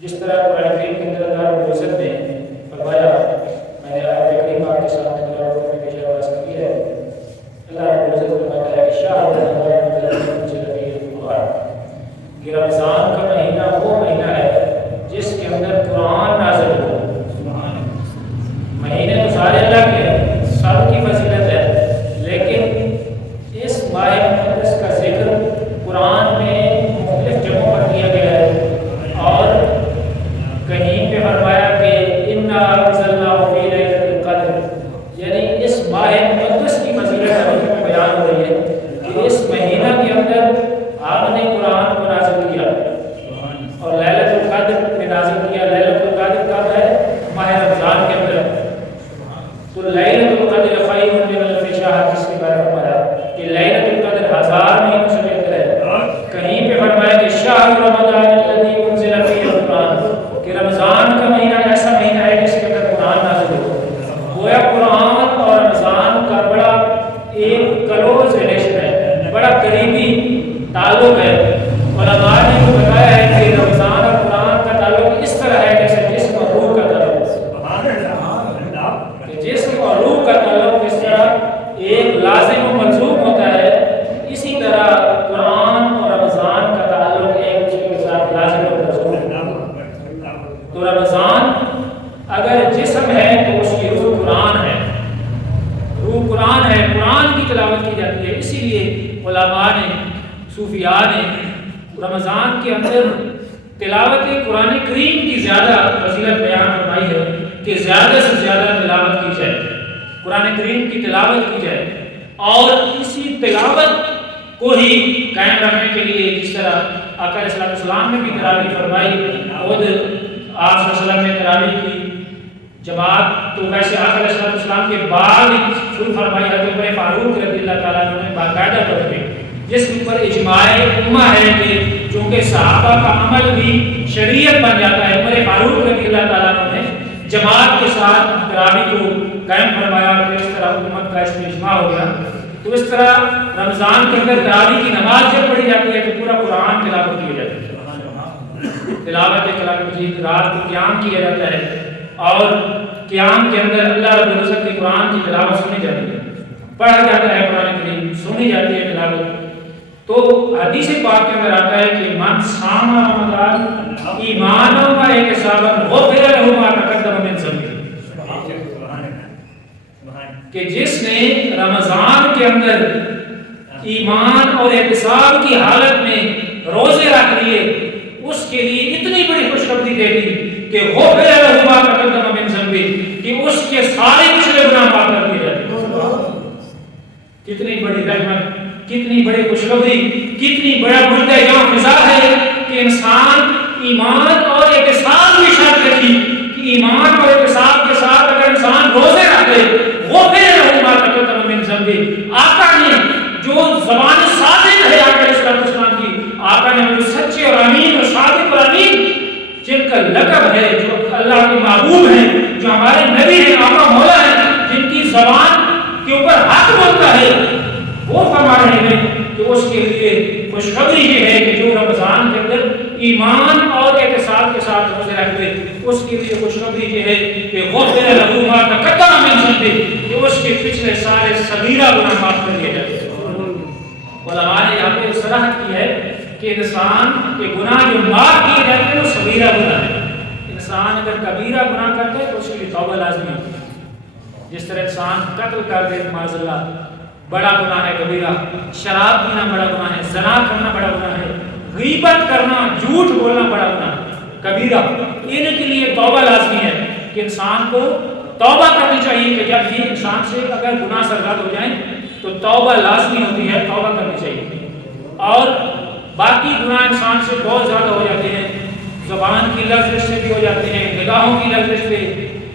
جس طرح قرآن کریم کے اندر اللہ رب العزت نے فرمایا، میں نے آیت کریم آپ کے سامنے تلاوت کرنے کی آواز کی ہے، اللہ رب العزت فرماتا ہے کہ شہر رمضان کہ رمضان کا مہینہ وہ مہینہ ہے جس کے اندر قرآن نازل ہوا۔ مہینے تو سارے اللہ کے ہیں، سب کی فضیلت ہے، لیکن اس ماہ مقدس کا ذکر قرآن میں مختلف جگہوں پر کیا گیا ہے، اور کہیں پہ فرمایا کہ اِنَّا أَنزَلْنَاهُ فِي لَيْلَةِ الْقَدْرِ، یعنی اس ماہ مقدس کی فضیلت ابھی بیان ہو رہی ہے کہ اس مہینہ کے اندر آپ نے قرآن کو نازل کیا اور لیلۃ القدر میں نازل کیا۔ لیلۃ القدر کب ہے؟ ماہ رمضان کے اندر۔ تو لیلۃ القدر خیر من الف شہر، جس کے بارے میں فرمایا کہ لیلۃ القدر 1000 مہینوں سے بہتر ہے۔ کہیں پہ فرمایا کہ شہر رمضان الذی انزل فیہ القرآن، کہ رمضان کا مہینہ ایسا مہینہ ہے جس کے اندر قرآن نازل ہو۔ گویا قرآن اور رمضان کا بڑا ایک کلوز ریلیشن ہے، بڑا قریبی تعلق ہے۔ علماء نے کو بتایا ہے کہ رمضان اور قرآن کا تعلق اس طرح ہے جیسے جسم اور روح کا تعلق ہے، کہ جسم اور روح کا تعلق اس طرح ایک لازم و ملزوم ہوتا ہے، اسی طرح قرآن اور رمضان کا تعلق ایک دوسرے کے ساتھ لازم و ملزوم ہے۔ تو رمضان اگر جسم ہے تو اس کی روح قرآن ہے، روح قرآن ہے، قرآن کی تلاوت کی جاتی ہے۔ اسی لیے علماء نے، صوفیاء نے رمضان کے اندر تلاوت قرآن کریم کی زیادہ فضیلت بیان فرمائی ہے کہ زیادہ سے زیادہ تلاوت کی جائے، قرآن کریم کی تلاوت کی جائے، اور اسی تلاوت کو ہی قائم رکھنے کے لیے جس طرح آقا علیہ السلام نے بھی تراویح فرمائی، خود آپ صلی اللہ علیہ وسلم نے تراویح کی جماعت، تو ویسے آقا علیہ السلام کے بعد شروع فرمائی حضرت عمر فاروق رضی اللہ تعالیٰ عنہ نے باقاعدہ طور پہ، جس پر اجماع امہ ہے کہ چونکہ صحابہ کا عمل بھی شریعت بن جاتا ہے، عمر فاروق رضی اللہ تعالیٰ عنہ نے جماعت کے ساتھ تراویح کو قائم فرمایا، اور اس طرح حکومت کا اس میں اجماع ہو گیا۔ تو اس طرح رمضان کے اندر تراویح کی نماز جب پڑھی جاتی ہے تو پورا قرآن تلاوت کیا جاتا ہے، تلاوت کلام مجید، رات کو قیام کیا جاتا ہے، اور قیام کے اندر اللہ رب العزت کے قرآن کی تلاوت سنی جاتی ہے، پڑھا جاتا ہے قرآن کریم، سنی جاتی ہے تلاوت۔ تو حدیث پاک کے اندر آتا ہے کہ من صام رمضان ایمانا و احتسابا غفر له ما تقدم من ذنبه، کہ جس نے رمضان کے اندر ایمان اور احتساب کی حالت میں روزے رکھ لیے، اس کے لیے اتنی بڑی خوشخبری دے دی کہ غفر له ما تقدم من ذنبه، کہ اس کے سارے پچھلے گناہ معاف کر دیے جاتے ہیں۔ کتنی بڑی رحمت، کتنی بڑی خوشخبری، کتنی بڑا مدعا یہاں فضا ہے کہ انسان ایمان اور احتساب کی شرط رکھی کہ ایمان اور احتساب کے ساتھ اگر انسان روزے رکھ لے، غفر له ما تقدم من ذنبه، آقا نے جو زبان صادق ہے آقا علیہ السلام کی، آقا نے جو سچے اور امین اور صادق اور امین جن کا لقب ہے، جو اللہ کے محبوب ہیں، جو ہمارے نبی ہیں، آقا مولا ہیں، جن کی زبان کے اوپر حق بولتا ہے، وہ فرما رہے ہیں کہ اس کے لیے خوشخبری یہ ہے کہ جو رمضان کے اندر ایمان اور احتساب کے ساتھ روزے رکھ لے، اس کے لیے خوشخبری یہ ہے کہ غفر له ما تقدم من ذنبه، کہ اس کے پچھلے سارے صغیرہ گناہ معاف کر دیے جاتے ہیں۔ علماء نے یہاں پہ صراحت کی ہے کہ انسان کے گناہ جو معاف کیے جاتے ہیں وہ صغیرہ گناہ ہے۔ انسان اگر کبیرہ گناہ کرتا ہے تو اس کے لیے توبہ لازمی ہوتی ہے، جس طرح انسان قتل کر دے معاذ اللہ بڑا گناہ ہے کبیرہ، شراب پینا بڑا گناہ ہے، زنا کرنا بڑا گناہ ہے، غیبت کرنا، جھوٹ بولنا بڑا گناہ ہے کبیرہ، ان کے لیے توبہ لازمی ہے کہ انسان کو توبہ کرنی چاہیے، کہ جب یہ انسان سے اگر گناہ سرزد ہو جائیں تو توبہ لازمی ہوتی ہے، توبہ کرنی چاہیے۔ اور باقی گناہ انسان سے بہت زیادہ ہو جاتے ہیں، زبان کی لفظ سے بھی ہو جاتے ہیں، نگاہوں کی لفظ سے،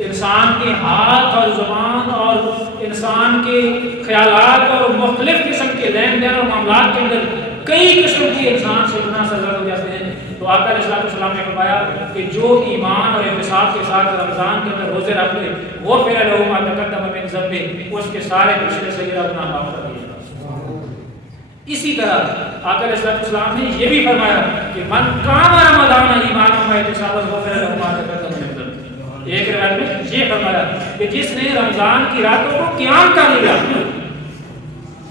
انسان کے ہاتھ اور زبان اور انسان کے خیالات اور مختلف قسم کے لین دین اور معاملات کے اندر کئی قسم کے انسان سے گناہ سرزد ہو جاتے ہیں۔ تو آقا علیہ السلام نے فرمایا کہ جو ایمان اور احتساب کے ساتھ رمضان کے اندر روزے رکھ لے، غفر له ما تقدم من ذنبه، اس کے سارے پچھلے صغیرہ گناہ معاف کر دیے۔ اسی طرح آقا علیہ السلام نے یہ بھی فرمایا کہ کہ من قام رمضان ایمانا واحتسابا غفر له ما تقدم من ذنبه۔ ایک روایت میں یہ فرمایا کہ جس نے رمضان کی راتوں کو قیام کر لیا،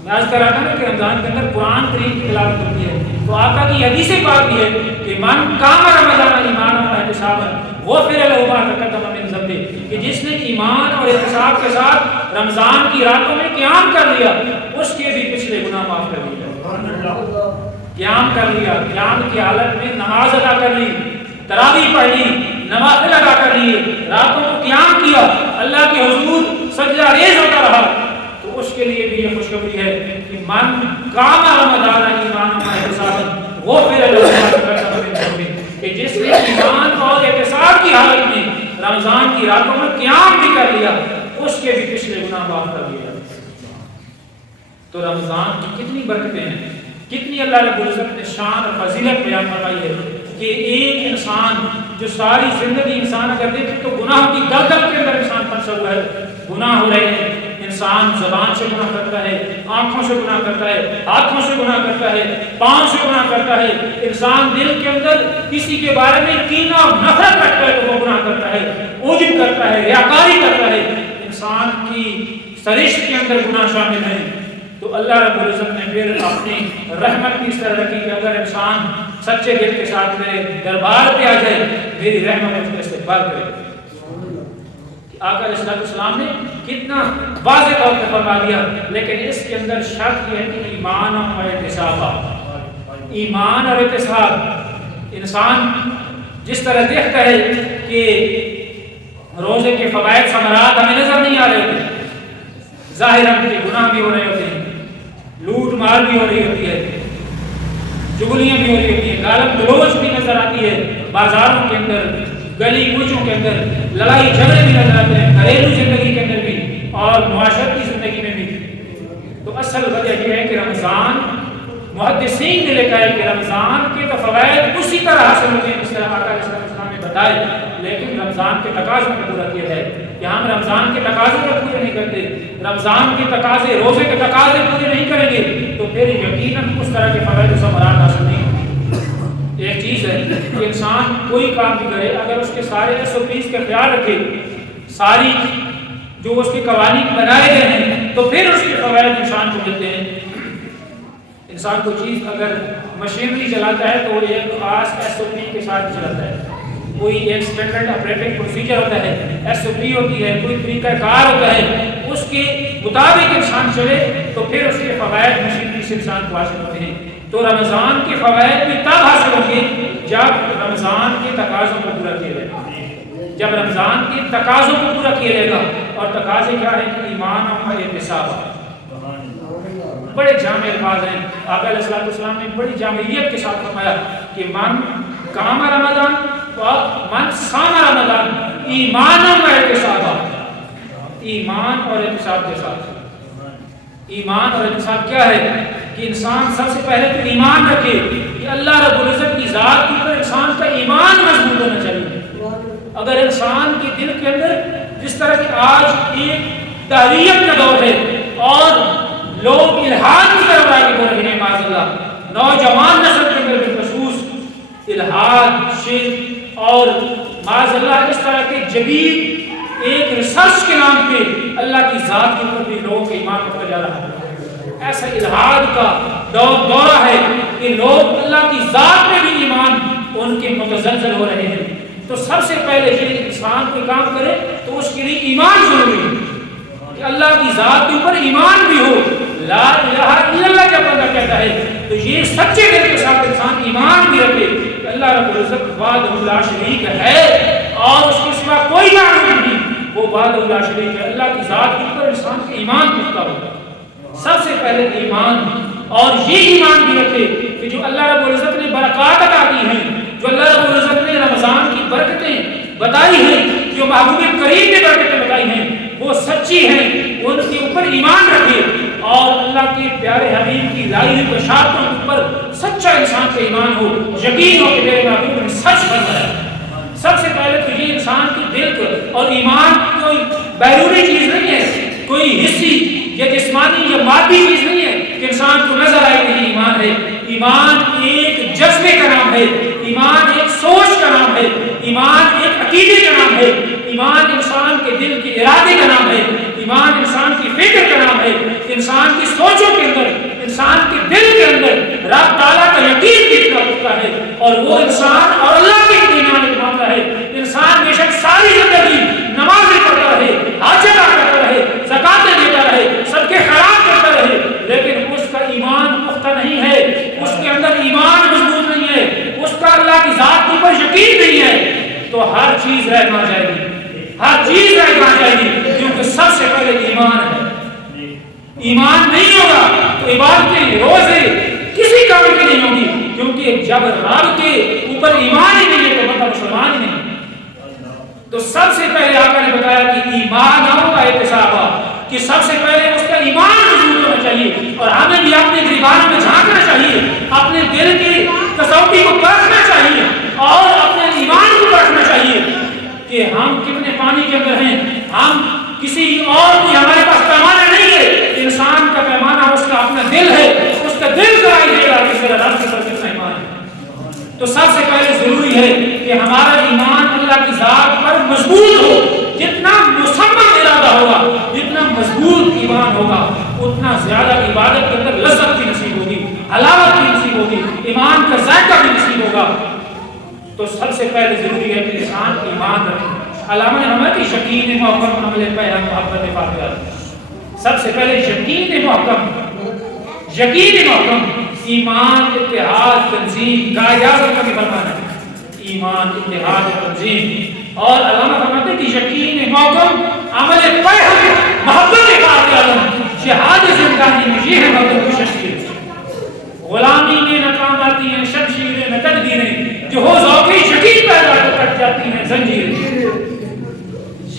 میں آج کہہ رہا تھا کہ رمضان کے اندر قرآن کریم کی تلاوت ہوتی ہے، تو آقا کی حدیث پاک بھی ہے کہ من قام رمضان ایمانا واحتسابا غفر له ما تقدم من ذنبه، کہ جس نے ایمان اور احتساب کے ساتھ رمضان کی راتوں میں قیام کر لیا اس کے بھی پچھلے گناہ معاف کر دیے۔ قیام کر لیا، قیام کی حالت میں نماز ادا کر لی، تراویح پڑھ لی، نوافل ادا کر لیے، راتوں کو قیام کیا، اللہ کے حضور سجدہ ریز ہوتا رہا، تو اس کے لیے بھی یہ خوشخبری ہے کہ من قام رمضان ایمانا واحتسابا غفر له ما تقدم من ذنبه، کہ جس نے ایمان اور احتساب کی حالت میں رمضان کی راتوں میں قیام بھی کر لیا اس کے بھی پچھلے گناہ معاف کر دیے۔ تو رمضان کی کتنی برکتیں ہیں، کتنی اللہ رب العزت نے شان اور فضیلت بیان فرمائی ہے کہ ایک انسان جو ساری زندگی انسان اگر دیکھے تو گناہ کی دلدل کے اندر انسان پھنسا ہوا ہے، گناہ ہو رہے ہیں، انسان زبان سے گناہ کرتا ہے، آنکھوں سے گناہ کرتا ہے، ہاتھوں سے گناہ کرتا ہے، پاؤں سے گناہ کرتا ہے، انسان دل کے اندر کسی کے بارے میں کینہ اور نفرت رکھتا ہے تو وہ گناہ کرتا ہے، عجب کرتا ہے، ریاکاری کرتا ہے، انسان کی سرشت کے اندر گناہ شامل ہے۔ تو اللہ رب العزت نے پھر اپنی رحمت کی اس طرح رکھی کہ اگر انسان سچے دل کے ساتھ میرے دربار پہ آ جائے میری رحمت اس کا استقبال کرے۔ آقا علیہ السلام نے کتنا واضح طور پہ فرما دیا، لیکن اس کے اندر شرط یہ ہے کہ ایمان و احتساب، ایمان اور احتساب۔ انسان جس طرح دیکھتا ہے کہ روزے کے فوائد ثمرات ہمیں نظر نہیں آ رہے ہوتے، ظاہراً کے گناہ بھی ہو رہے ہوتے ہیں، لوٹ مار بھی ہو رہی ہوتی ہے، چغلیاں بھی ہو رہی ہوتی ہیں، گالم گلوچ بھی نظر آتی ہے، بازاروں کے اندر، گلی کوچوں کے اندر لڑائی جھگڑے بھی نظر آتے ہیں، گھریلو زندگی کے اندر بھی اور معاشرتی زندگی میں بھی۔ تو اصل وجہ یہ ہے کہ رمضان، محدثین نے لکھا ہے کہ رمضان کے تو فوائد اسی طرح حاصل ہوتے ہیں جس طرح آقا علیہ السلام نے بتائے، لیکن رمضان کے تقاضوں کو پورا کیا جائے کہ ہم رمضان کے تقاضے کو پورے نہیں کرتے، رمضان کے تقاضے، روزے کے تقاضے پورے نہیں کریں گے تو پھر یقیناً اس طرح کے فوائد و ثمرات حاصل نہیں ہوں گے۔ ایک چیز ہے کہ انسان کوئی کام بھی کرے اگر اس کے سارے SOPs کا خیال رکھے، ساری جو اس کے قوانین بنائے گئے ہیں تو پھر اس کے فوائد انسان کو ملتے ہیں۔ انسان کو چیز اگر مشینری چلاتا ہے تو وہ ایک خاص SOP کے ساتھ چلاتا ہے، کوئی ایک اسٹینڈرڈ آپریٹنگ پروسیجر ہوتا ہے، SOP ہوتی ہے، کوئی طریقہ کار ہوتا ہے، اس کے مطابق انسان چلے تو پھر اس کے فوائد مشینری سے انسان کو حاصل ہوتے ہیں۔ تو رمضان کے فوائد بھی تب حاصل ہوں گے جب رمضان کے تقاضوں کو پورا کیا جائے گا، جب رمضان کے تقاضوں کو پورا کیا جائے گا۔ اور تقاضے کیا ہیں کہ ایمان اور احتساب، بڑے جامع الفاظ ہیں۔ آقا علیہ السلام نے بڑی جامعیت کے ساتھ فرمایا کہ من قام رمضان و من صام رمضان ایمان و احتساب، ایمان اور احتساب کے ساتھ۔ ایمان اور احتساب کیا ہے کہ انسان سب سے پہلے تو ایمان رکھے کہ اللہ رب العزت کی ذات کے اوپر انسان کا ایمان مضبوط ہونا چاہیے۔ اگر انسان کے دل کے اندر جس طرح کہ آج ایک تحریت کا دور ہے اور لوگ الحاد کی طرف راغب ہو رہے ہیں، معاذ اللہ، نوجوان نسل کے اندر بالخصوص الحاد، شرک اور معاذ اللہ اس طرح کے جدید ایک ریسرچ کے نام پہ اللہ کی ذات کے اوپر بھی لوگوں کا ایمان رکھا جا رہا ہے۔ ایسا الحاد کا دورہ ہے کہ لوگ اللہ کی ذات میں بھی ایمان ان کے متزلزل ہو رہے ہیں۔ تو سب سے پہلے یہ انسان کوئی کام کرے تو اس کے لیے ایمان ضروری ہے کہ اللہ کی ذات کے اوپر ایمان بھی ہو، لا الہ الا اللہ جب بندہ کہتا ہے تو یہ سچے دل کے ساتھ انسان ایمان بھی رکھے کہ اللہ رب العزت وحدہ لا شریک ہے اور اس کے سوا کوئی معبود نہیں، وہ وحدہ لا شریک ہے۔ اللہ کی ذات کے اوپر انسان کا ایمان پختہ ہوگا، سب سے پہلے ایمان، اور یہ ایمان بھی رکھے کہ جو اللہ رب العزت نے برکات عطا کی ہیں، جو اللہ رب العزت نے رمضان کی برکتیں بتائی ہیں، جو محبوب کریم نے برکتیں بتائی ہیں وہ سچی ہیں، ان کے اوپر ایمان رکھے اور اللہ کے پیارے حبیب کی لائی ہوئی بشارتوں کے اوپر سچا انسان کا ایمان ہو، یقین ہو کہ میرے محبوب نے سچ فرمایا۔ سب سے پہلے تو یہ انسان کی دل اور ایمان کوئی بیرونی چیز نہیں ہے، کوئی حصی یا جسمانی یا مادی چیز نہیں ہے کہ انسان کو نظر آئے کہ ایمان ہے۔ ایمان ایک جذبے کا نام ہے، ایمان ایک سوچ کا نام ہے، ایمان ایک عقیدے کا نام ہے، ایمان انسان کے دل کے ارادے کا نام ہے، ایمان انسان کی فکر کا نام ہے، انسان کی سوچوں کے اندر، انسان کے دل کے اندر رب تعالیٰ کا یقین کتنا ہوتا ہے، اور وہ انسان اور اللہ کے ایمان مانتا ہے۔ انسان بے شک ساری زندگی نمازیں پڑھتا رہے، حج ادا کرتا رہے، زکاتیں دیتا رہے، صدقے خیرات کرتا رہے، لیکن اس کا ایمان پختہ نہیں ہے، اس کے اندر ایمان مضبوط نہیں ہے، اس کا اللہ کی ذات کے اوپر یقین نہیں ہے، تو ہر چیز رہ نہ جائے گی، ہر چیز رہ نہ جائے گی، کیونکہ سب سے پہلے ایمان ہے۔ ایمان نہیں ہوگا تو عبادتیں، روزے کسی کام کی نہیں ہوگی، کیونکہ جب رب کے اوپر ایمان ہی نہیں ہے تو بندہ مسلمان ہی نہیں۔ تو سب سے پہلے آقا نے بتایا کہ ایمان ہوگا احتسابا، کہ سب سے پہلے اس کا ایمان مضبوط ہونا چاہیے، اور ہمیں بھی اپنے گریبانوں میں جھانکنا چاہیے، اپنے دل کی کسوٹی کو پرکھنا چاہیے، اور اپنے ایمان کو پرکھنا چاہیے کہ ہم کتنے پانی کے اندر ہیں۔ ہم کسی اور کی ہمارے پاس پیمانہ نہیں ہے، انسان کا پیمانہ اس کا اپنا دل ہے، اس کا دل درائی دے گا کہ میرا رب کے پر کتنا ایمان ہے۔ تو سب سے پہلے ضروری ہے کہ ہمارا ایمان اللہ کی ذات پر مضبوط ہو۔ جتنا مصمم ارادہ ہوگا، جتنا مضبوط ایمان ہوگا، اتنا زیادہ عبادت کے اندر لذت بھی نصیب ہوگی، حلاوت بھی نصیب ہوگی، ایمان کا ذائقہ بھی نصیب ہوگا۔ تو سب سے پہلے ضروری ہے کہ انسان ایمان رکھے۔ علامہ نے ہمیں کہ یقین محکم عمل پیغام محبت فاتحہ، سب سے پہلے یقین محکم، یقین محکم، ایمان، اتحاد، تنظیم، قائداعظم کا بھی فرمان ہے، ایمان، اتحاد، تنظیم۔ اور علامہ فرماتے ہیں کہ یقین محکم عمل پیغام محبت فاتحہ، جہاد زندگانی میں یہ ہے محبت کی شخصیت۔ غلامی میں ناکام آتی ہیں شمشیریں، میں تقدیریں، جو ہو ذوقی یقین پیدا کر جاتی ہیں زنجیریں۔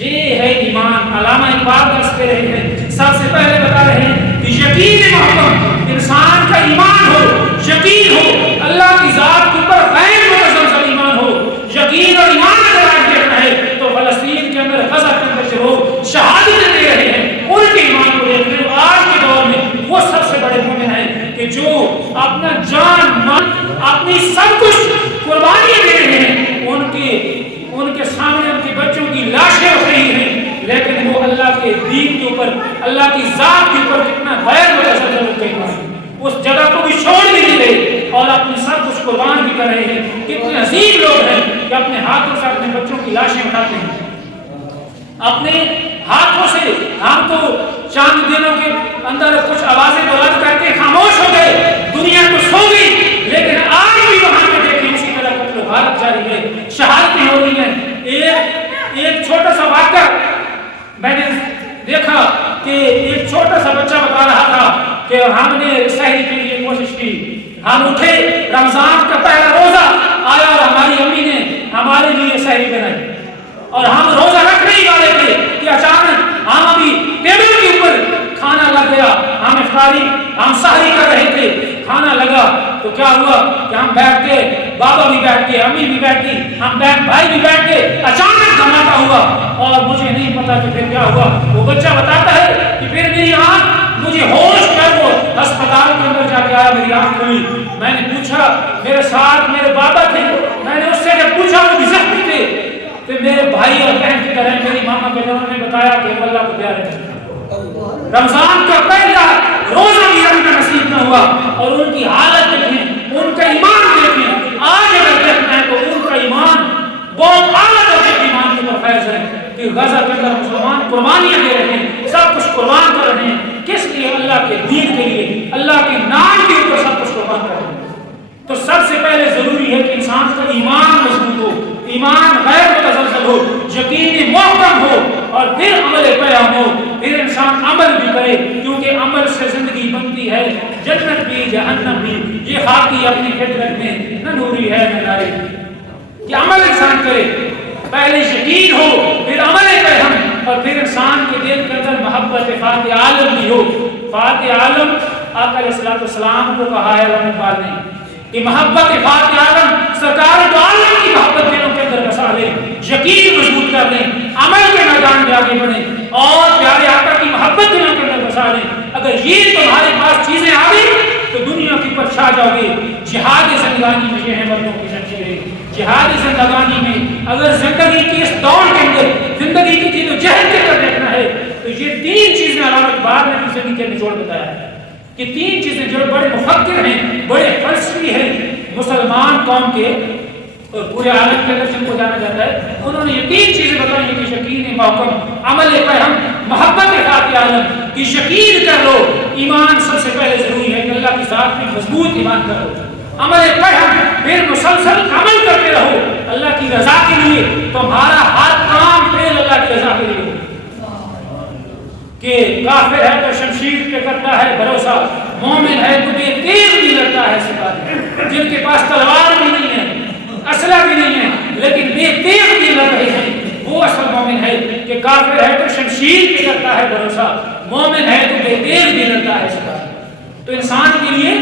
یہ ہے ایمان۔ علامہ اقبال درس دے رہے ہیں، سب سے پہلے بتا رہے ہیں کہ یقین محکم، انسان کا ایمان ہو، یقین ہو، اللہ کی ذات کے اوپر غیر متزلزل ایمان ہو۔ یقین اور ایمان اگر آج دیکھنا ہے تو فلسطین کے اندر، غزہ کے اندر جو لوگ شہادتیں دے رہے ہیں، ان کے ایمان کو دیکھ رہے ہیں۔ آج کے دور میں وہ سب سے بڑے مومن ہیں کہ جو اپنا جان مان، اپنی سب کچھ قربانیاں دے رہے ہیں، ان کے سامنے ان کے بچوں کی لاشیں اٹھ رہی ہیں، لیکن وہ اللہ کے دین کے اوپر، اللہ کی ذات کے اوپر کتنا غیر متزلزل ہو گئے ہیں، اس جگہ کو بھی چھوڑ بھی نہیں رہے اور اپنے سب کچھ قربان بھی کر رہے ہیں۔ کتنے عظیم لوگ ہیں کہ اپنے ہاتھوں سے اپنے بچوں کی لاشیں اٹھاتے ہیں، اپنے ہاتھوں سے۔ ہم تو چند دنوں کے اندر کچھ آوازیں بلند کر کے خاموش ہو گئے، دنیا تو سو گئی، لیکن آج بھی وہاں پہ دیکھیں اسی طرح قتل و غارت جاری ہے، شہادتیں ہو رہی ہیں۔ ایک چھوٹا سا واقعہ میں نے دیکھا کہ ایک چھوٹا سا بچہ بتا رہا تھا کہ ہم نے سحری کے لیے کوشش کی، ہم اٹھے، رمضان کا پہلا روزہ آیا اور ہماری امی نے ہمارے لیے سحری بنائی، اور ہم روزہ رکھنے ہی والے تھے کہ اچانک ہم ابھی ٹیبل کے اوپر کھانا لگ گیا، ہم سحری کر رہے تھے، کھانا لگا تو کیا ہوا کہ ہم بیٹھ کے، بابا بھی بیٹھ کے، امی بھی بیٹھ گئی، ہم بھائی بھی بیٹھ کے، اچانک دھماکہ ہوا اور مجھے نہیں پتا کہ پھر کیا ہوا۔ وہ بچہ بتاتا ہے کہ پھر میری آنکھ، مجھے ہوش کر وہ ہسپتال کے اندر جا کے آیا، میری آنکھ کھلی، میں نے پوچھا، میرے ساتھ میرے بابا تھے، میں نے اس سے جب پوچھا وہ بھی زخمی تھے، تو میرے بھائی اور بہن کی طرح میری ماما کے انہوں نے بتایا کہ وہ اللہ کو پیارے تھے۔ رمضان کا پہلا روزہ بھی رکھنا نصیب نہ ہوا، اور ان کی حالت دیکھیں، ان کا ایمان دیکھیں۔ آج اگر دیکھنا ہے تو ان کا ایمان بہت اعلیٰ درجے کے ایمان کے اوپر فیض ہے کہ غزہ کے اندر مسلمان قربانیاں دے رہے ہیں، سب کچھ قربان کر رہے ہیں، کس لیے؟ اللہ کے دین کے لیے، اللہ کے نام کے اوپر سب کچھ قربان کر رہے ہیں۔ تو سب سے پہلے ضروری ہے کہ انسان کا ایمان مضبوط ہو، ایمان غیر متزلزل ہو، یقین محکم ہو، اور پھر عمل پیام ہو، پھر انسان عمل بھی کرے، کیونکہ عمل سے زندگی بنتی ہے، جنت بھی جہنم بھی۔ یہ خاکی اپنی فطرت میں نہ نوری ہے نہ ناری، کہ عمل انسان کرے، پہلے یقین ہو، پھر عمل پیام، اور پھر انسان کے دل کے اندر محبت فاتح عالم بھی ہو۔ فاتح عالم آقا علیہ السلام کو کہا ہے علامہ اقبال نے کہ محبت فاتح عالم، سرکار دو عالم کی محبت دلوں کے اندر بسا لیں، یقین مضبوط کر لیں، عمل کے میدان میں آگے بڑھیں، اور پیارے آقا کی محبت دلوں کے اندر بسا لیں۔ اگر یہ تمہارے پاس چیزیں آ گئی تو دنیا کے اوپر چھا جاؤ گے، جہاد زندگانی زندگانی میں یہ ہیں مردوں کی شمشیریں. جہاد زندگانی میں اگر زندگی کی اس دوڑ کے اندر زندگی کی جد و جہد کے اندر دیکھنا ہے تو یہ تین چیزیں علامت بعد میں زندگی کے نچوڑ بتایا ہے کہ تین چیزیں جو بڑے مفکر ہیں, بڑے فلسفی ہیں مسلمان قوم کے اور پورے عالم کے اندر جن کو جانا جاتا ہے, انہوں نے یہ تین چیزیں بتائی ہیں کہ یقین محکم, عمل پیہم, محبت خاک عالم, کہ یقین کر لو. ایمان سب سے پہلے ضروری ہے کہ اللہ کی ذات میں مضبوط ایمان کرو. عمل پیہم, پھر مسلسل عمل کرتے رہو اللہ کی رضا کے لیے. تمہارا ہر کام پھر اللہ کی رضا کے لیے ہو. کہ کافر ہے تو شمشیر پہ کرتا ہے بھروسہ, مومن ہے تو بے تیغ بھی لڑتا ہے سپاہی. جن کے پاس تلوار بھی نہیں ہے, اسلحہ بھی نہیں ہے, لیکن بے تیغ بھی لڑ رہے ہیں, وہ اصل مومن ہے. کہ کافر ہے تو شمشیر پہ کرتا ہے بھروسہ, مومن ہے تو بے تیغ بھی لڑتا ہے سپاہی. تو انسان کے لیے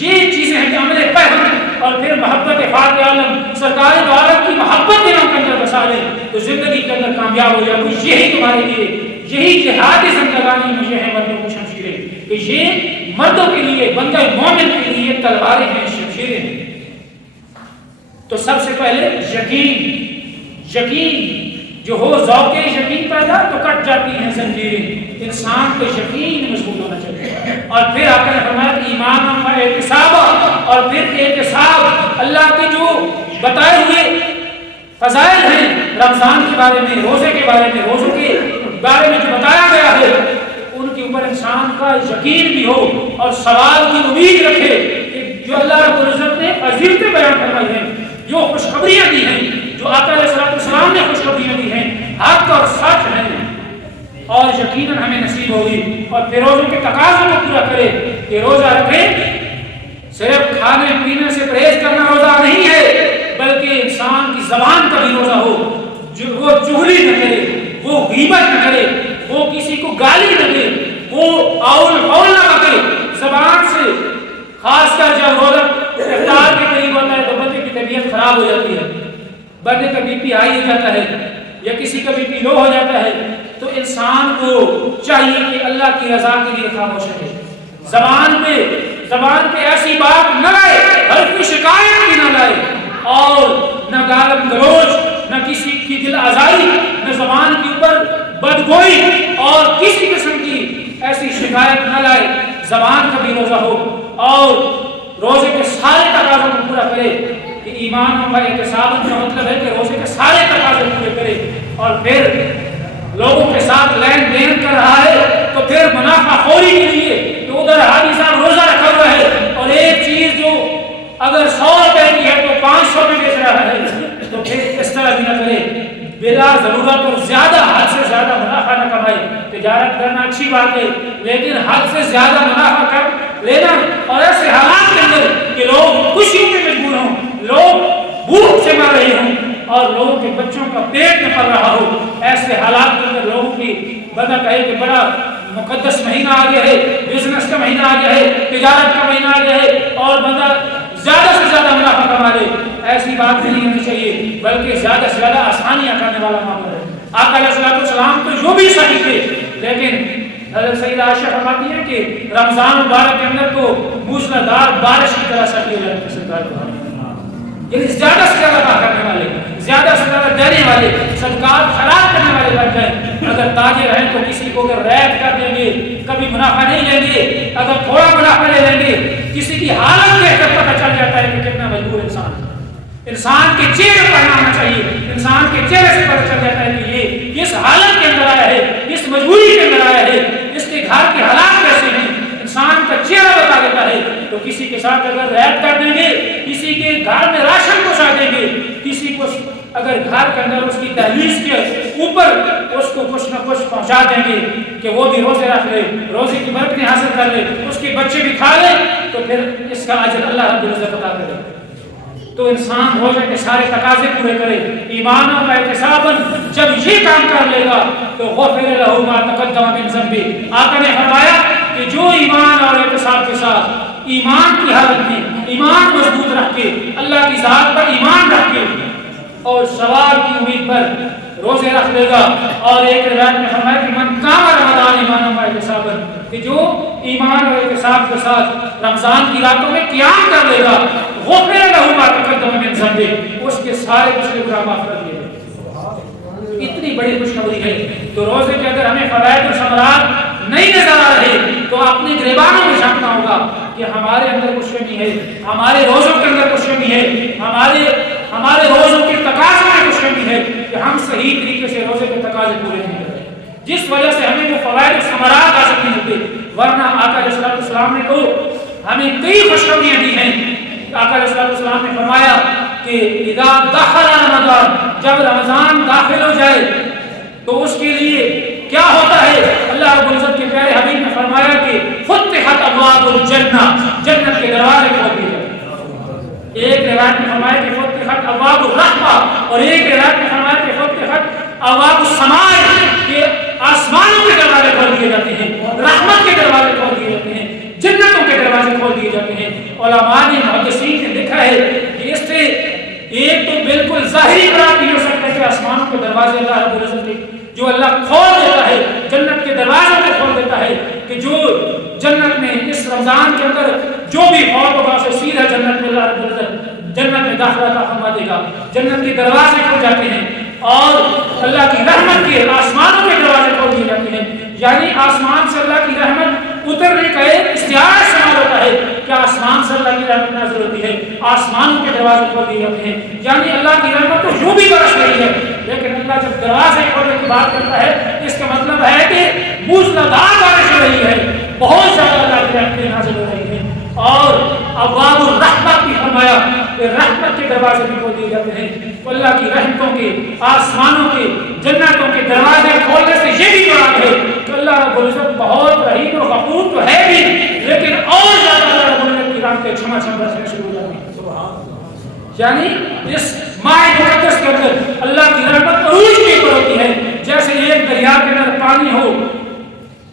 یہ چیزیں ہیں کہ عمل پیہم اور پھر محبت خاک عالم, سرکار دو عالم کی محبت دلوں کے اندر بسا لیں تو زندگی کے اندر کامیاب ہو جائے. یہی تمہارے لیے, یہی جہاد زندگانی میں یہ ہے مردوں کی شمشیریں, کہ یہ مردوں کے لیے, بندہ مومن کے لیے تلواریں ہیں, شمشیریں ہیں. تو سب سے پہلے یقین, یقین جو ہو ذوق یقین پیدا تو کٹ جاتی ہیں زنجیریں. انسان کو یقین مضبوط ہونا چاہیے. اور پھر آپ نے فرمایا کہ ایمان و احتساب, اور پھر احتساب اللہ کے جو بتائے ہوئے فضائل ہیں رمضان کے بارے میں, روزے کے بارے میں, روزوں کے بارے میں جو بتایا گیا ہے ان کے اوپر انسان کا یقین بھی ہو اور سوال کی امید رکھے کہ جو اللہ رب العزت نے عزیمتیں بیان فرمائی ہیں, جو خوشخبریاں دی ہیں, جو آقا علیہ السلام نے خوشخبریاں دی ہیں, حق اور سچ ہیں, اور یقیناً ہمیں نصیب ہوگی. اور پھر روزوں کے تقاضوں کو پورا کرے کہ روزہ رکھے صرف کھانے پینے سے پرہیز کرنا روزہ نہیں ہے, بلکہ انسان کی زبان کا بھی روزہ ہو, جو وہ چغلی نہ کرے, وہ غیبت نہ کرے, وہ کسی کو گالی نہ دے, وہ اول قول نہ بکے زبان سے. خاص کر جب روزہ افطار کے قریب ہوتا ہے تو بندے کی طبیعت خراب ہو جاتی ہے, بندے کا بی پی ہائی ہو جاتا ہے یا کسی کا بی پی لو ہو جاتا ہے. تو انسان کو چاہیے کہ اللہ کی رضا کے لیے خاموش رہے, زبان پہ ایسی بات نہ لائے, حلف شکایت بھی نہ لائے, اور نہ گالم گلوچ, نہ کسی کی دل آزاری, نہ زبان کے اوپر بدگوئی اور کسی قسم کی ایسی شکایت نہ لائے. زبان کا بھی روزہ ہو اور روزے کے سارے تقاضوں کو پورا کرے. کہ ایمان و احتساب کا مطلب ہے کہ روزے کے سارے تقاضے پورے کرے, اور پھر لوگوں کے ساتھ لین دین کر رہا ہے تو پھر منافع خوری کے لیے کہ ادھر حاجی صاحب روزہ رکھا ہوا ہے اور ایک چیز جو اگر 100 روپے کی ہے تو 500 میں بیچ رہا ہے, تو پھر اس طرح بھی نہ کرے. بلا ضرورت اور زیادہ حد سے زیادہ منافع نہ کمائے. تجارت کرنا اچھی بات ہے, لیکن حد سے زیادہ منافع کر لینا اور ایسے حالات کے اندر کہ لوگ خوشیوں میں مجبور ہوں, لوگ بھوک سے مر رہے ہوں اور لوگوں کے بچوں کا پیٹ میں پڑ رہا ہو, ایسے حالات کے اندر لوگوں کی بندہ کہے کہ بڑا مقدس مہینہ آ گیا ہے, بزنس کا مہینہ آ گیا ہے, تجارت کا مہینہ آ گیا ہے, اور بندہ زیادہ سے زیادہ منافع کما لے. ایسی بات نہیں ہونی چاہیے, بلکہ زیادہ سے زیادہ آسانیاں کرنے والا معاملہ ہے. آقا علیہ السلام تو جو بھی صحیح تھے, لیکن حضرت سیدہ عائشہ فرماتی ہیں کہ رمضان مبارک کے اندر تو موسلادھار بارش کی طرح سردی ہو جاتی ہے سرکار, یعنی زیادہ سے زیادہ عطا کرنے والے, زیادہ سے زیادہ دینے والے, صدقات خراب کرنے والے بن جائیں. اگر تاجر ہیں تو کسی کو اگر ریٹ کر دیں گے کبھی منافع نہیں لیں گے, اگر تھوڑا منافع لے لیں گے, کسی کی حالت دیکھ کر پتہ چل جاتا ہے کہ کتنا مجبور انسان ہے. انسان کے چہرے پر آنا چاہیے, انسان کے چہرے سے پتہ چل جاتا ہے کہ یہ کس حالت کے اندر آیا ہے, کس مجبوری کے اندر آیا ہے, اس کے گھر کے حالات کیسے ہیں. انسان کا چہرہ بتا دیتا ہے. تو کسی کے ساتھ اگر ریٹ کر دیں گے, کسی کے گھر میں راشن پہنچا دیں گے, کسی کو اگر گھر کے اندر اس کی دہلیز کے اوپر اس کو کچھ نہ کچھ پہنچا دیں گے کہ وہ بھی روزے رکھ لے, روزے کی برکتیں حاصل کر لے, اس کے بچے بھی کھا لے, تو پھر اس کا اجر اللہ رب العزت عطا کرے. تو انسان روزے کے سارے تقاضے پورے کرے. ایمان و احتساباً جب یہ کام کر لے گا تو غفر لہ ما تقدم من ذنبہ. آقا نے فرمایا کہ جو ایمان اور احتساب کے ساتھ ایمان کی حالت میں ایمان مضبوط رکھ کے, اللہ کی ذات پر ایمان رکھ کے اور ثواب کی امید پر روزے رکھ لے گا. اور ایک روایت میں فرمایا کہ من قام رمضان ایمانا و احتسابا, کہ جو ایمان اور احتساب کے ساتھ رمضان کی راتوں میں قیام کر لے گا غفر لہ ما تقدم من ذنبہ، اس کے سارے پچھلے گناہ معاف کر دیے گئے۔ اتنی بڑی خوشخبری ہے۔ تو روزے کے اگر ہمیں فوائد اور ثمرات نہیں نظر آ رہے تو اپنے گریبانوں میں جھانکنا ہوگا کہ ہمارے اندر کچھ کمی ہے، ہمارے روزوں کے اندر کچھ کمی ہے، ہمارے روزوں کے تقاضوں میں کچھ کمی ہے کہ ہم صحیح طریقے سے روزے کے تقاضے پورے نہیں کر رہے، جس وجہ سے ہمیں وہ فوائد و ثمرات حاصل نہیں ہوتے۔ ورنہ آقا علیہ السلام نے تو ہمیں کئی خوشخبریاں دی ہیں۔ آقا علیہ السلام نے فرمایا کہ اذا دخل رمضان، جب رمضان داخل ہو جائے تو اس کے لیے کیا ہوتا ہے؟ اللہ رب العزت کے پیارے حبیب نے فرمایا کہ فتحت ابواب الجنہ، جنت کے دروازے کھول دیے جاتے ہیں۔ ایک روایت میں فرمایا کہ فتحت ابواب الرحمہ، اور ایک روایت میں فرمایا کہ فتحت ابواب السماء، کہ آسمانوں کے دروازے کھول دیے جاتے ہیں، رحمت کے دروازے کھول دیے جاتے ہیں، جنتوں کے دروازے کھول دیے جاتے ہیں۔ علماء نے محدثین نے لکھا ہے کہ اس سے ایک تو بالکل ظاہری بات یہ ہو سکتا ہے کہ آسمانوں کے دروازے اللہ رب العزت کے جو اللہ کھول دیتا ہے، جنت کے دروازوں کو کھول دیتا ہے، کہ جو جنت میں اس رمضان کے اندر جو بھی فوت ہوگا اسے سیدھا جنت میں اللہ رب العزت جنت میں داخلہ عطا فرما دے گا۔ جنت کے دروازے کھل جاتے ہیں اور اللہ کی رحمت کے آسمانوں کے دروازے کھول دیے جاتے ہیں، یعنی آسمان سے اللہ کی رحمت اترنے کا ایک استعارہ استعمال ہوتا ہے کہ آسمان سے اللہ کی رحمت نازل ہوتی ہے، آسمانوں کے دروازے کھول دیے جاتے ہیں، یعنی اللہ کی رحمت تو جو بھی برس رہی ہے، لیکن اللہ جب دروازے کھولنے کی بات کرتا ہے اس کا مطلب ہے کہ موسلادھار بارش ہو رہی ہے، بہت زیادہ اللہ کی رحمتیں نازل ہو رہی ہیں۔ اور ابواب الرحمت بھی فرمایا کہ رحمت کے دروازے بھی کھول دیے جاتے ہیں۔ تو اللہ کی رحمتوں کے، آسمانوں کے، جنتوں کے دروازے کھولنے سے یہ بھی مراد ہے کہ اللہ رب العزت بہت رحیم و غفور تو ہے بھی، لیکن اور زیادہ اللہ رب العزت کی رحمتیں چھما چھم برسنا شروع ہو جاتی ہیں۔ یعنی اس ماہ مقدس کے اندر اللہ کی رحمت عروج کے اوپر ہوتی ہے، جیسے ایک دریا کے اندر پانی ہو،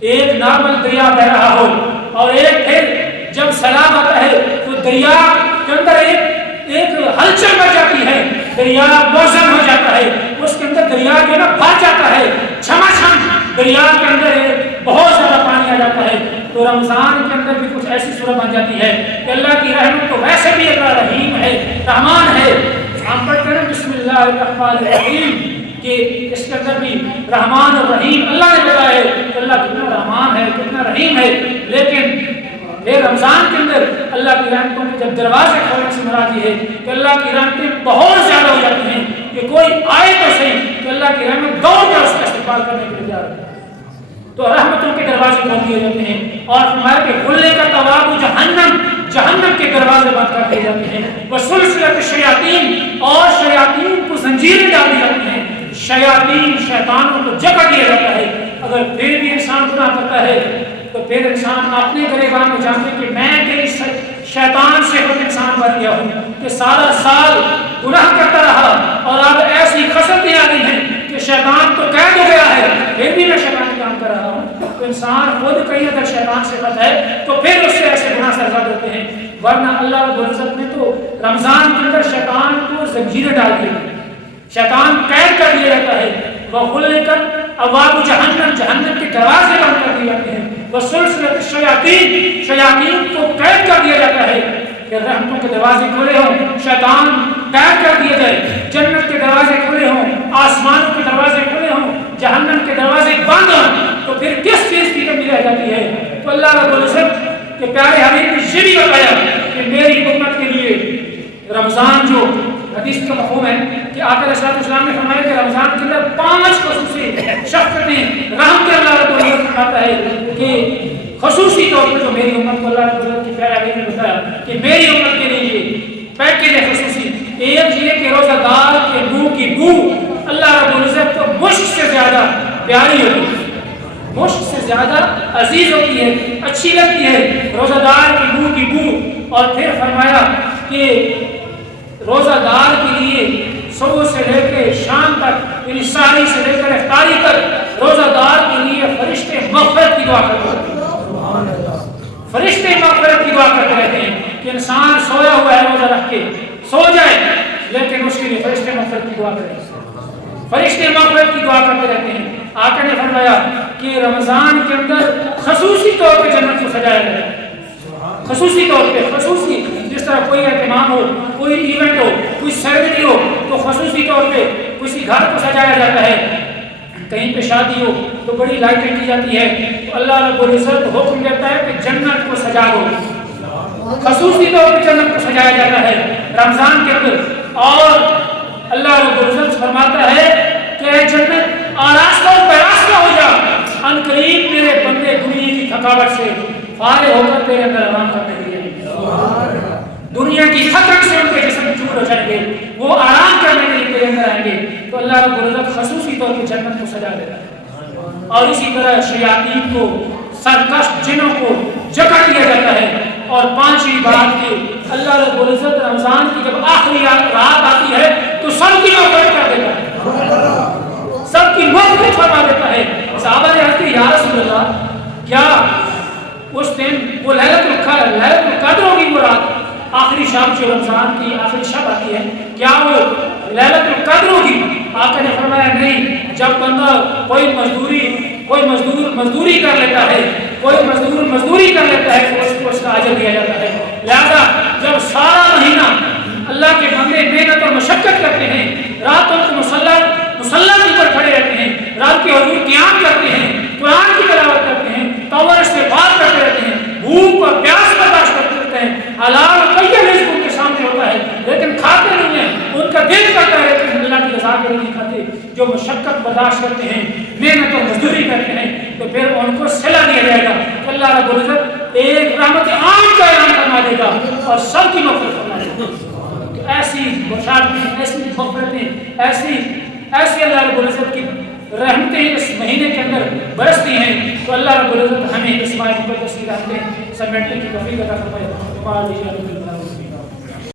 ایک نارمل دریا بہ رہا ہو، اور ایک پھر جب سیلاب آتا ہے تو دریا کے اندر ایک ہلچل مچ جاتی ہے، دریا موزن ہو جاتا ہے، اس کے اندر دریا جو نا بھر جاتا ہے، چھما چھم دریا کے اندر بہت زیادہ پانی آ جاتا ہے۔ تو رمضان کے اندر بھی کچھ ایسی صورت بن جاتی ہے کہ اللہ کی رحمت تو ویسے بھی اللہ رحیم ہے، رحمان ہے۔ ہم پڑھتے ہیں بسم اللہ الرحمن الرحیم کہ اس کے اندر بھی رحمان اور رحیم اللہ نے بتایا ہے کہ اللہ کتنا رحمان ہے، کتنا رحیم ہے، لیکن یہ رمضان کے اندر اللہ کی رحمتوں کے جب دروازے کھولنے سے مراد یہ ہے کہ اللہ کی رحمتیں بہت زیادہ ہو جاتی ہیں کہ کوئی آئے تو صحیح کہ اللہ کی رحمت دوڑ کر اس کا استقبال کرنے کے لیے جا رہے ہیں، تو رحمتوں کے دروازے کھول دیے جاتے ہیں۔ اور فرمایا کہ کھلنے کا تواب جہنم، جہنم کے دروازے بند کر دیے جاتے ہیں، وسلسلۃ الشیاطین، اور شیاطین کو زنجیریں ڈال دی جاتی ہیں، شیاطین شیطانوں کو جکڑ دیا جاتا ہے۔ اگر پھر بھی انسان گناہ کرتا ہے تو پھر انسان اپنے گریبان میں جانتے کہ میں تیری شیطان سے خود انسان بن گیا ہوں کہ سارا سال گناہ کرتا رہا اور اب ایسی خصلتیں آ گئی ہیں کہ شیطان تو قید ہو گیا ہے، پھر بھی میں شیطانی کام کر رہا ہوں۔ تو انسان خود کہیں اگر شیطان سے خط ہے تو پھر اس سے ایسے گناہ سے آزاد ہوتے ہیں، ورنہ اللہ رب العزت نے تو رمضان کے اندر شیطان کو زنجیریں ڈال دی، شیطان قید کر دیا جاتا ہے، وہ کھلنے کر ابواب جہنم، جہنم کے دروازے بند کر دیے جاتے ہیں، وسلسلۃ الشیاطین، شیاطین کو قید کر دیا جاتا ہے کہ رحمتوں کے دروازے کھلے ہوں، شیطان قید کر دیا جائے، جنت کے دروازے کھلے ہوں، آسمانوں کے دروازے کھلے ہوں، جہنم کے دروازے بند ہوں، تو پھر کس چیز کی کمی رہ جاتی ہے؟ تو اللہ رب العزت کے پیارے حبیب نے یہ بھی بتایا کہ میری امت کے لیے رمضان جو حدیث کا مفہوم ہے کہ آقا علیہ السلام نے فرمایا کہ رمضان کے اندر 5 خصوصی شفقتیں رحم کے اللہ رب العزت فرماتا ہے کہ خصوصی طور پر جو میری امت کو اللہ رب العزت کے پیارے حبیب نے بتایا کہ میری امت کے لیے پیکیج ہے خصوصی، ایک یہ کہ روزہ دار کے منہ کی بو اللہ رب العزت کو مشک سے زیادہ پیاری ہوتی ہے، مشک سے زیادہ عزیز ہوتی ہے، اچھی لگتی ہے روزہ دار کے منہ کی بو۔ اور پھر فرمایا کہ روزہ دار کے لیے صبح سے لے کے شام تک، یعنی سحری سے لے کر افطاری تک روزہ دار کے لیے فرشتے مغفرت کی دعا کرتے ہیں، فرشتے مغفرت کی دعا کرتے رہتے ہیں کہ انسان سویا ہوا ہے روزہ رکھ کے سو جائے، لیکن اس کے لیے فرشتے مغفرت کی دعا کرتے ہیں، فرشتے مغفرت کی دعا کرتے رہتے ہیں۔ آقا نے فرمایا کہ رمضان کے اندر خصوصی طور پہ جنت کو سجایا گیا ہے، خصوصی طور پہ، خصوصی جس طرح کوئی اہتمام ہو، کوئی ایونٹ ہو، کوئی سرگرمی ہو تو خصوصی طور پہ کسی گھر کو سجایا جاتا ہے، کہیں پہ شادی ہو تو بڑی لائٹیں کی جاتی ہے، تو اللہ رب العزت حکم دیتا ہے کہ جنت کو سجا دو، خصوصی طور پہ جنت کو سجایا جاتا ہے رمضان کے اندر. اور اللہ رب العزت فرماتا ہے کہ اے جنت آراستہ و پیراستہ ہو جا، ان قریب میرے بندے دنیا کی تھکاوٹ سے فارغ ہو کر تیرے اندر آرام کرنے کے لیے، دنیا کی تھکن سے ان کے جسم چور ہو جائیں گے، وہ آرام کرنے کے لیے تیرے اندر آئیں گے. تو اللہ رب العزت خصوصی طور پہ جنت کو سجا دیتا ہے. اور اسی طرح شیاطین کو، سرکش جنوں کو جگہ دیا جاتا ہے. اور پانچویں بات کہ اللہ رب العزت رمضان کی جب آخری رات آتی ہے تو سب کی مغفرت کر دیتا ہے، سب کی مغفرت فرما دیتا ہے. صحابہ نے عرض کی یا رسول اللہ، کیا اس دن وہ لیلۃ القدر ہوگی، وہ رات آخری شام جو رمضان کی آخری شب آتی ہے، کیا وہ لیلۃ القدر ہوگی؟ آقا نے فرمایا نہیں، جب بندہ کوئی مزدوری کر لیتا ہے، کوئی مزدوری کر لیتا ہے تو اس کو اس کا اجر دیا جاتا ہے. لہذا جب سارا مہینہ اللہ کے بندے محنت اور مشقت کرتے ہیں، راتوں کو مصلی کے اوپر کھڑے رہتے ہیں، رات کے حضور قیام کرتے ہیں، قرآن کی تلاوت کرتے ہیں، توبہ استغفار کرتے رہتے ہیں، بھوک اور پیاس برداشت کرتے رہتے ہیں، حلال اور طیب رزق ان کے سامنے ہوتا ہے لیکن کھاتے نہیں ہیں، ان کا دل کرتا ہے کہ اللہ کی رضا کے لیے نہیں کھاتے. جو مشقت برداشت کرتے ہیں، محنت اور مزدوری کرتے ہیں، تو پھر ان کو صلہ دیا جائے گا. اللہ رب العزت ایک رحمت عام کا اعلان فرما دے گا اور سب کی مغفرت فرما دے گا. ایسی بشارتیں، ایسی مغفرتیں، ایسی اللہ رب العزت کی رحمتیں اس مہینے کے اندر برستی ہیں. تو اللہ رب العزت ہمیں اس ماہ مقدس کی رحمتیں سمیٹنے کی توفیق عطا فرمائے.